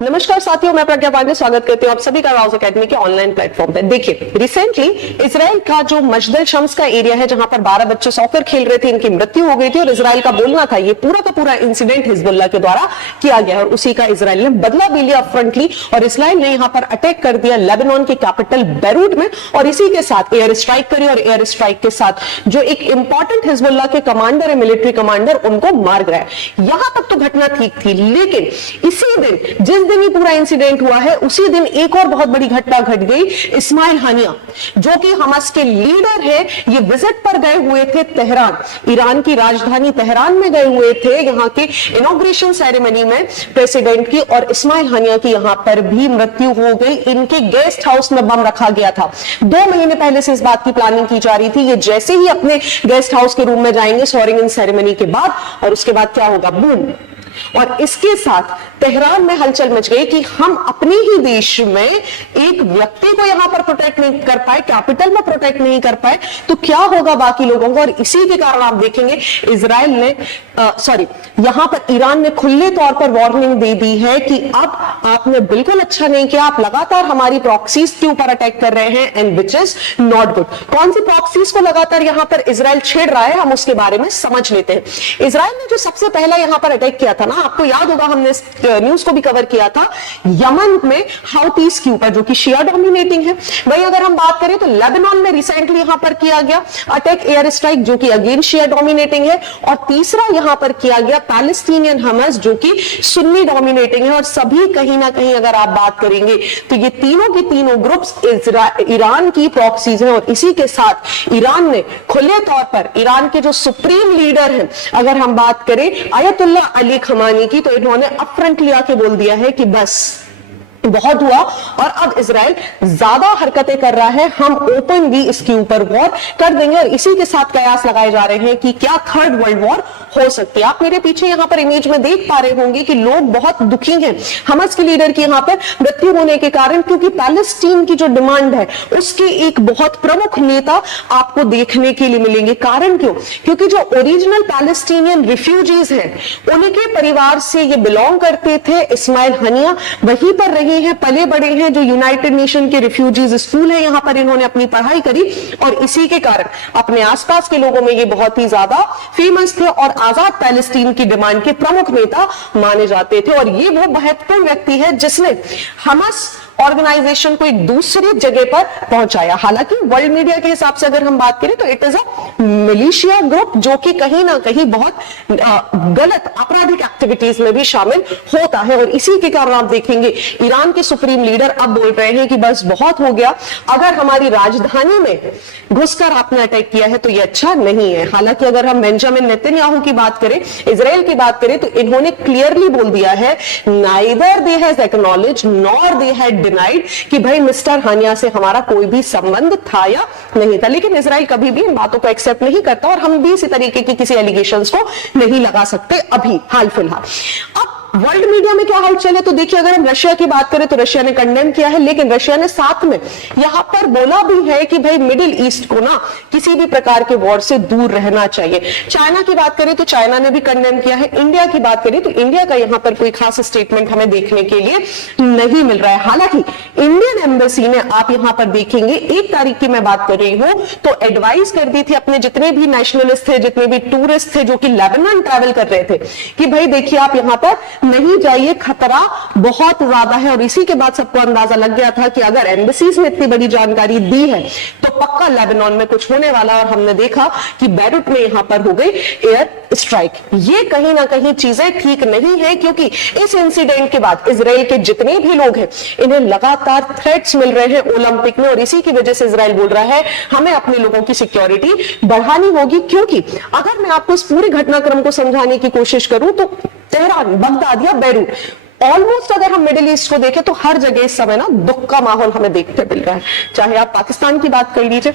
नमस्कार साथियों, मैं प्रज्ञा पांडे स्वागत करती हूँ आप सभी का राउज एकेडमी के ऑनलाइन प्लेटफॉर्म पे। देखिए, रिसेंटली इजराइल का जो मजदल शम्स का एरिया है, जहां पर 12 बच्चे सॉकर खेल रहे थे, इनकी मृत्यु हो गई थी और इजराइल का बोलना था ये पूरा का पूरा इंसिडेंट हिजबुल्लाह के द्वारा किया गया और उसी का इजराइल ने बदला भी लिया फ्रंटली। और इजराइल ने यहां पर अटैक कर दिया लेबनान की कैपिटल बेरूट में और इसी के साथ एयर स्ट्राइक करी और एयर स्ट्राइक के साथ जो एक इंपॉर्टेंट हिजबुल्लाह के कमांडर है, मिलिट्री कमांडर, उनको मार गिराया। यहां तक तो घटना ठीक थी, लेकिन इसी दिन, जिस दिन ये पूरा इंसिडेंट हुआ है, उसी दिन एक और बहुत बड़ी घटना घट गई। इस्माइल हानिया, जो कि हमास के लीडर है, ये विजिट पर गए हुए थे तेहरान, ईरान की राजधानी तेहरान में गए हुए थे यहां के इनॉग्रेशन सेरेमनी में प्रेसिडेंट की, और इस्माइल हानिया की यहां पर भी मृत्यु हो गई। इनके गेस्ट हाउस में बम रखा गया था। 2 महीने पहले से इस बात की प्लानिंग की जा रही थी। ये जैसे ही अपने गेस्ट हाउस के रूम में जाएंगे स्वॉरिंग इन सेरेमनी के बाद, और उसके बाद क्या होगा, बूम। और इसके साथ तेहरान में हलचल मच गई कि हम अपने ही देश में एक व्यक्ति को यहां पर प्रोटेक्ट नहीं कर पाए, कैपिटल में प्रोटेक्ट नहीं कर पाए, तो क्या होगा बाकी लोगों को। और इसी के कारण आप देखेंगे इजराइल ने यहां पर ईरान ने खुले तौर पर वार्निंग दे दी है कि अब आपने बिल्कुल अच्छा नहीं किया, आप लगातार हमारी प्रॉक्सीज के ऊपर अटैक कर रहे हैं, and which is not good. कौन सी प्रॉक्सीज को लगातार यहां पर इजराइल छेड़ रहा है, हम उसके बारे में समझ लेते हैं। इजराइल ने जो सबसे पहला यहां पर अटैक किया था ना, आपको याद होगा, हमने न्यूज को भी कवर किया था, यमन में हाउतीज के ऊपर, जो कि शिया डोमिनेटिंग है। वहीं अगर हम बात करें तो लेबनान में रिसेंटली यहां पर किया गया अटैक, एयर स्ट्राइक, जो कि अगेन शिया डोमिनेटिंग है। और तीसरा यहां पर किया गया पैलेस्टीनियन हमास, जो कि सुन्नी डोमिनेटिंग है। और सभी कहीं ना कहीं अगर आप बात करेंगे तो ये तीनों के तीनों ग्रुप्स ईरान की प्रॉक्सीज हैं। और इसी के साथ ईरान ने खुले तौर पर, ईरान के जो सुप्रीम लीडर हैं, अगर हम बात करें आयतुल्लाह अली खमानी की, तो इन्होंने अपफ्रंटली आके बोल दिया है कि बस बहुत हुआ और अब इजराइल ज्यादा हरकतें कर रहा है, हम ओपन भी इसके ऊपर वॉर कर देंगे। और इसी के साथ कयास लगाए जा रहे हैं कि क्या थर्ड वर्ल्ड वॉर हो सकती है। आप मेरे पीछे यहां पर इमेज में देख पा रहे होंगे कि लोग बहुत दुखी हैं हमास के लीडर की यहां पर मृत्यु होने के कारण, क्योंकि पैलेस्टीन की जो डिमांड है उसके एक बहुत प्रमुख नेता आपको देखने के लिए मिलेंगे। कारण क्यों? क्योंकि जो ओरिजिनल पैलेस्टीनियन रिफ्यूजीज हैं, उनके परिवार से ये बिलोंग करते थे। इस्माइल हानिया वहीं पर रहे हैं, पले बड़े हैं, जो यूनाइटेड नेशन के रिफ्यूजीज स्कूल है, यहां पर इन्होंने अपनी पढ़ाई करी। और इसी के कारण अपने आसपास के लोगों में ये बहुत ही ज्यादा फेमस थे और आजाद पैलेस्टीन की डिमांड के प्रमुख नेता माने जाते थे। और ये वो महत्वपूर्ण व्यक्ति है जिसने हमास ऑर्गेनाइजेशन को एक दूसरी जगह पर पहुंचाया। हालांकि वर्ल्ड मीडिया के हिसाब से अगर हम बात करें तो it is a militia group, जो कि कहीं ना कहीं बहुत गलत आपराधिक एक्टिविटीज में भी शामिल होता है। और इसी के कारण आप देखेंगे ईरान के सुप्रीम लीडर अब बोल रहे हैं कि बस बहुत हो गया, अगर हमारी राजधानी में घुसकर आपने अटैक किया है तो ये अच्छा नहीं है। हालांकि अगर हम बेंजामिन नेतन्याहू की बात करें, इजराइल की बात करें, तो इन्होंने क्लियरली बोल दिया है, neither they has acknowledge nor they had denied, कि भाई मिस्टर हानिया से हमारा कोई भी संबंध था या नहीं था। लेकिन इजराइल कभी भी इन बातों को एक्सेप्ट नहीं करता और हम भी इसी तरीके की किसी एलिगेशंस को नहीं लगा सकते अभी हाल फिलहाल। अब वर्ल्ड मीडिया में क्या हलचल है, तो देखिए, अगर हम रशिया की बात करें तो रशिया ने कंडेम किया है, लेकिन रशिया ने साथ में यहां पर बोला भी है कि भाई मिडिल ईस्ट को ना किसी भी प्रकार के वॉर से दूर रहना चाहिए। चाइना की बात करें तो चाइना ने भी कंडेम किया है। इंडिया की बात करें तो इंडिया का यहां पर कोई खास स्टेटमेंट हमें देखने के लिए नहीं मिल रहा है। हालांकि इंडियन एम्बेसी ने, आप यहां पर देखेंगे 1 तारीख की मैं बात कर रही हूं, तो एडवाइस कर दी थी अपने जितने भी नेशनलिस्ट थे, जितने भी टूरिस्ट थे जो कि लेबनान ट्रैवल कर रहे थे, कि भाई देखिए आप यहां पर नहीं जाइए, खतरा बहुत ज्यादा है। और इसी के बाद सबको अंदाजा लग गया था कि अगर एम्बेसीज ने इतनी बड़ी जानकारी दी है तो पक्का लेबनान में कुछ होने वाला। और हमने देखा कि बेरूट में यहां पर हो गई एयर स्ट्राइक। ये कहीं ना कहीं चीजें ठीक नहीं है, क्योंकि इस इंसिडेंट के बाद इजराइल के जितने भी लोग हैं, इन्हें लगातार थ्रेट्स मिल रहे हैं ओलंपिक में। और इसी की वजह से इजराइल बोल रहा है हमें अपने लोगों की सिक्योरिटी बढ़ानी होगी। क्योंकि अगर मैं आपको इस पूरे घटनाक्रम को समझाने की कोशिश करूं तो तेहरान, बगदाद या बेरूट, ऑलमोस्ट अगर हम मिडिल ईस्ट को देखें तो हर जगह इस समय ना दुख का माहौल हमें देखने मिल रहा है। चाहे आप पाकिस्तान की बात कर लीजिए,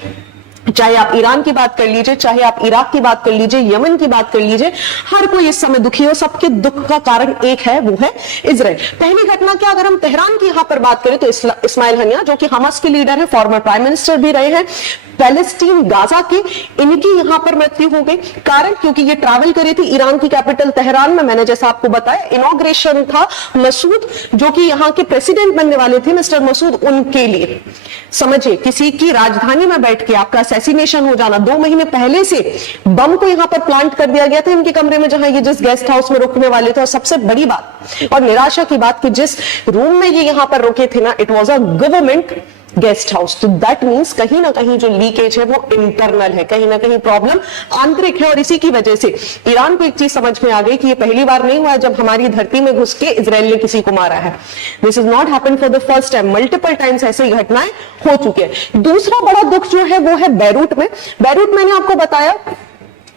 चाहे आप ईरान की बात कर लीजिए, चाहे आप इराक की बात कर लीजिए, यमन की बात कर लीजिए, हर कोई इस समय दुखी हो। सबके दुख का कारण एक है, वो है इजराइल। पहली घटना क्या, अगर हम तेहरान की यहां पर बात करें तो इस्माइल हनिया जो कि हमास के लीडर है, फॉर्मर प्राइम मिनिस्टर भी रहे हैं, पैलेस्टीन गाजा के, इनकी यहां पर मृत्यु हो गई। कारण क्योंकि ये ट्रैवल करी थी ईरान की कैपिटल तेहरान में। मैंने जैसा आपको बताया इनॉग्रेशन था मसूद जो कि यहां के प्रेसिडेंट बनने वाले थे, मिस्टर मसूद, उनके लिए। समझिए किसी की राजधानी में बैठ के आपका असैसिनेशन हो जाना। 2 महीने पहले से बम को यहां पर प्लांट कर दिया गया था इनके कमरे में, जहां ये जिस गेस्ट हाउस में रुकने वाले थे। और सबसे बड़ी बात और निराशा की बात कि जिस रूम में ये यहां पर रुके थे ना, it was a government guest house. तो दैट मीन्स कहीं ना कहीं जो लीकेज है वो इंटरनल है, कहीं ना कहीं प्रॉब्लम आंतरिक है। और इसी की वजह से ईरान को एक चीज समझ में आ गई कि ये पहली बार नहीं हुआ है जब हमारी धरती में घुस के इजराइल ने किसी को मारा है। This is not happen for the first time, multiple times ऐसी घटनाएं हो चुकी है। दूसरा बड़ा दुख जो है वो है बैरूट में। बैरूट मैंने आपको बताया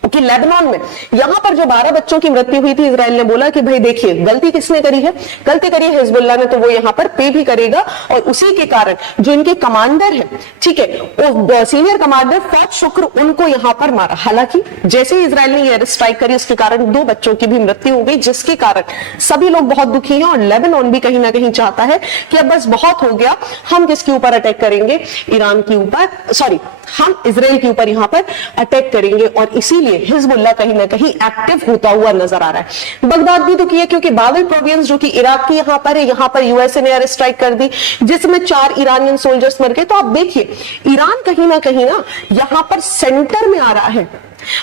कि लेबनान में यहां पर जो 12 बच्चों की मृत्यु हुई थी, इजराइल ने बोला कि भाई देखिए गलती किसने करी है, गलती करी है हिजबुल्लाह ने, तो वो यहां पर पे भी करेगा। और उसी के कारण जो इनके कमांडर है, ठीक है, वो सीनियर कमांडर फौज शुक्र, उनको यहां पर मारा। हालांकि जैसे ही इजराइल ने एयर स्ट्राइक करी उसके कारण 2 बच्चों की भी मृत्यु हो गई, जिसके कारण सभी लोग बहुत दुखी हैं। और लेबनान भी कहीं ना कहीं चाहता है कि अब बस बहुत हो गया, हम किसके ऊपर अटैक करेंगे, ईरान के ऊपर, सॉरी, हम इजराइल के ऊपर यहां पर अटैक करेंगे। और इसीलिए हिजबुल्लाह कहीं ना कहीं एक्टिव होता हुआ नजर आ रहा है। बगदाद भी दुखी है क्योंकि बाबिल प्रोविंस जो कि इराक की यहां पर है, यहां पर यूएसए ने एयर स्ट्राइक कर दी जिसमें 4 ईरानियन सोल्जर्स मर गए। तो आप देखिए ईरान कहीं ना यहां पर सेंटर में आ रहा है।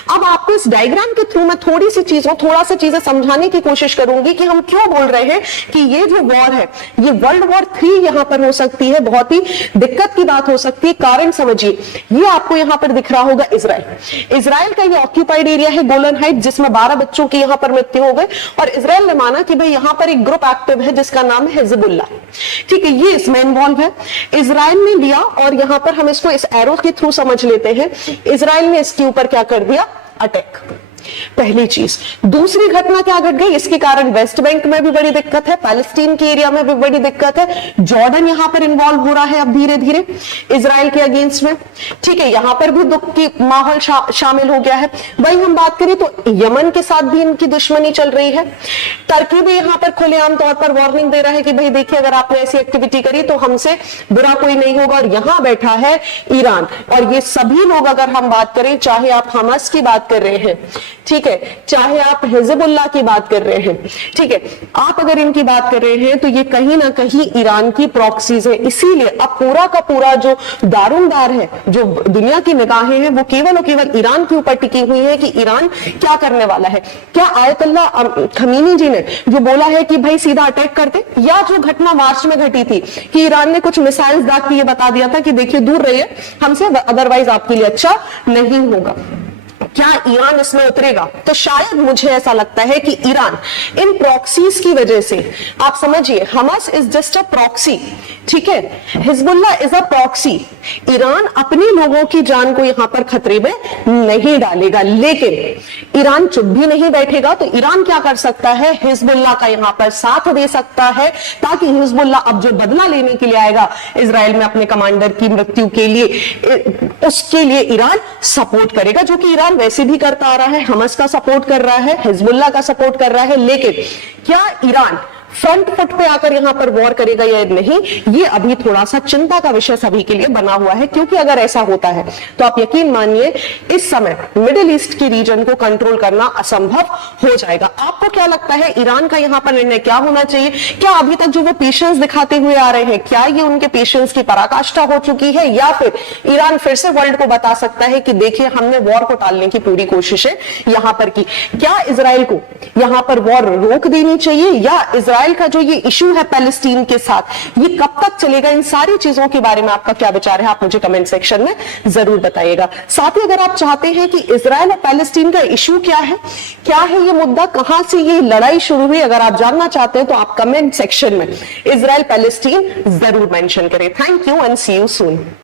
अब आपको इस डायग्राम के थ्रू मैं थोड़ा सा चीजें समझाने की कोशिश करूंगी कि हम क्यों बोल रहे हैं कि ये जो वॉर है ये वर्ल्ड वॉर 3 यहां पर हो सकती है, बहुत ही दिक्कत की बात हो सकती है। कारण समझिए, ये आपको यहां पर दिख रहा होगा इजराइल का ये ऑक्यूपाइड एरिया है गोलन हाइट, जिसमें 12 बच्चों की यहां पर मृत्यु हो गई। और इजराइल ने माना कि भाई यहां पर एक ग्रुप एक्टिव है जिसका नाम है हिजबुल्लाह, ठीक है, ये इसमें इन्वॉल्व है। इजराइल ने लिया और यहां पर हम इसको इस एरो के थ्रू समझ लेते हैं, इजराइल ने इसके ऊपर क्या कर दिया, अटैक। पहली चीज। दूसरी घटना क्या घट गई, इसके कारण वेस्ट बैंक में भी बड़ी दिक्कत है, पैलेस्टीन के एरिया में भी बड़ी दिक्कत है। जॉर्डन यहां पर इन्वॉल्व हो रहा है अब धीरे धीरे इजराइल के अगेंस्ट में, ठीक है, यहां पर भी दुख की माहौल शामिल हो गया है। वही हम बात करें तो यमन के साथ भी इनकी दुश्मनी चल रही है। टर्की भी यहां पर खुलेआम तौर पर वार्निंग दे रहा है कि भाई देखिए अगर आपने ऐसी एक्टिविटी करी तो हमसे बुरा कोई नहीं होगा। और यहां बैठा है ईरान। और ये सभी लोग, अगर हम बात करें, चाहे आप हमास की बात कर रहे हैं, ठीक है, चाहे आप हिजबुल्लाह की बात कर रहे हैं, ठीक है, आप अगर इनकी बात कर रहे हैं तो ये कहीं ना कहीं ईरान की प्रॉक्सीज है। इसीलिए अब पूरा का पूरा जो दारोमदार है, जो दुनिया की निगाहें हैं, वो केवल और केवल ईरान के ऊपर टिकी हुई है कि ईरान क्या करने वाला है। क्या आयतुल्ला खमीनी जी ने जो बोला है कि भाई सीधा अटैक करते, या जो घटना मार्च में घटी थी कि ईरान ने कुछ मिसाइल्स दाग के ये बता दिया था कि देखिए दूर रहिए हमसे, अदरवाइज आपके लिए अच्छा नहीं होगा, क्या ईरान इसमें उतरेगा? तो शायद मुझे ऐसा लगता है कि ईरान इन प्रॉक्सीज की वजह से, आप समझिए, Hamas is just a proxy, ठीक है, Hezbollah is a proxy. Iran अपने लोगों की जान को यहां पर खतरे में नहीं डालेगा, लेकिन ईरान चुप भी नहीं बैठेगा। तो ईरान क्या कर सकता है, हिजबुल्लाह का यहां पर साथ दे सकता है, ताकि हिजबुल्लाह अब जो बदला लेने के लिए आएगा इजराइल में अपने कमांडर की मृत्यु के लिए, उसके लिए ईरान सपोर्ट करेगा, जो कि ईरान वैसे भी करता आ रहा है। हमास का सपोर्ट कर रहा है, हिजबुल्लाह का सपोर्ट कर रहा है। लेकिन क्या ईरान फ्रंट फुट पे आकर यहां पर वॉर करेगा या नहीं, ये अभी थोड़ा सा चिंता का विषय सभी के लिए बना हुआ है। क्योंकि अगर ऐसा होता है तो आप यकीन मानिए इस समय मिडिल ईस्ट के रीजन को कंट्रोल करना असंभव हो जाएगा। आपको क्या लगता है ईरान का यहां पर निर्णय क्या होना चाहिए? क्या अभी तक जो वो पेशेंस दिखाते हुए आ रहे हैं, क्या ये उनके पेशेंस की पराकाष्ठा हो चुकी है, या फिर ईरान फिर से वर्ल्ड को बता सकता है कि देखिए हमने वॉर को टालने की पूरी कोशिशें यहां पर की? क्या इजराइल को यहां पर वॉर रोक देनी चाहिए, या इजराइल का जो ये इशू है पैलेस्टीन के साथ, ये कब तक चलेगा? इन सारी चीजों के बारे में आपका क्या विचार है, आप मुझे कमेंट सेक्शन में जरूर बताइएगा। साथ ही अगर आप चाहते हैं कि इजराइल और पैलेस्टीन का इशू क्या है ये मुद्दा, कहां से ये लड़ाई शुरू हुई, अगर आप जानना चाहते हैं तो आप कमेंट सेक्शन में इजराइल पैलेस्टीन जरूर मेंशन करें। Thank you and see you soon.